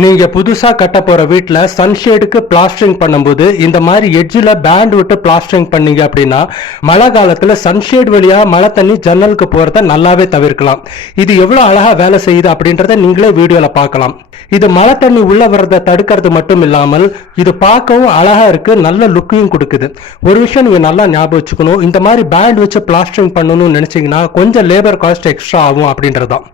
நீங்க புதுசா கட்ட போற வீட்டுல சன்ஷேடுக்கு பிளாஸ்டரிங் பண்ணும்போது இந்த மாதிரி எட்ஜில் பேண்ட் விட்டு பிளாஸ்டரிங் பண்ணீங்க அப்படின்னா மழை காலத்துல சன்ஷேட் வழியா மழை தண்ணி ஜன்னலுக்கு போறத நல்லாவே தவிர்க்கலாம். இது எவ்வளவு அழகா வேலை செய்யுது அப்படின்றத நீங்களே வீடியோல பார்க்கலாம். இது மழை தண்ணி உள்ள வர்றத தடுக்கிறது மட்டும் இல்லாமல் இது பார்க்கவும் அழகா இருக்கு, நல்ல லுக்கையும் கொடுக்குது. ஒரு விஷயம் நீங்க நல்லா ஞாபகம் வச்சுக்கணும், இந்த மாதிரி பேண்ட் வச்சு பிளாஸ்டரிங் பண்ணணும்னு நினைச்சீங்கன்னா கொஞ்சம் லேபர் காஸ்ட் எக்ஸ்ட்ரா ஆகும் அப்படின்றதான்.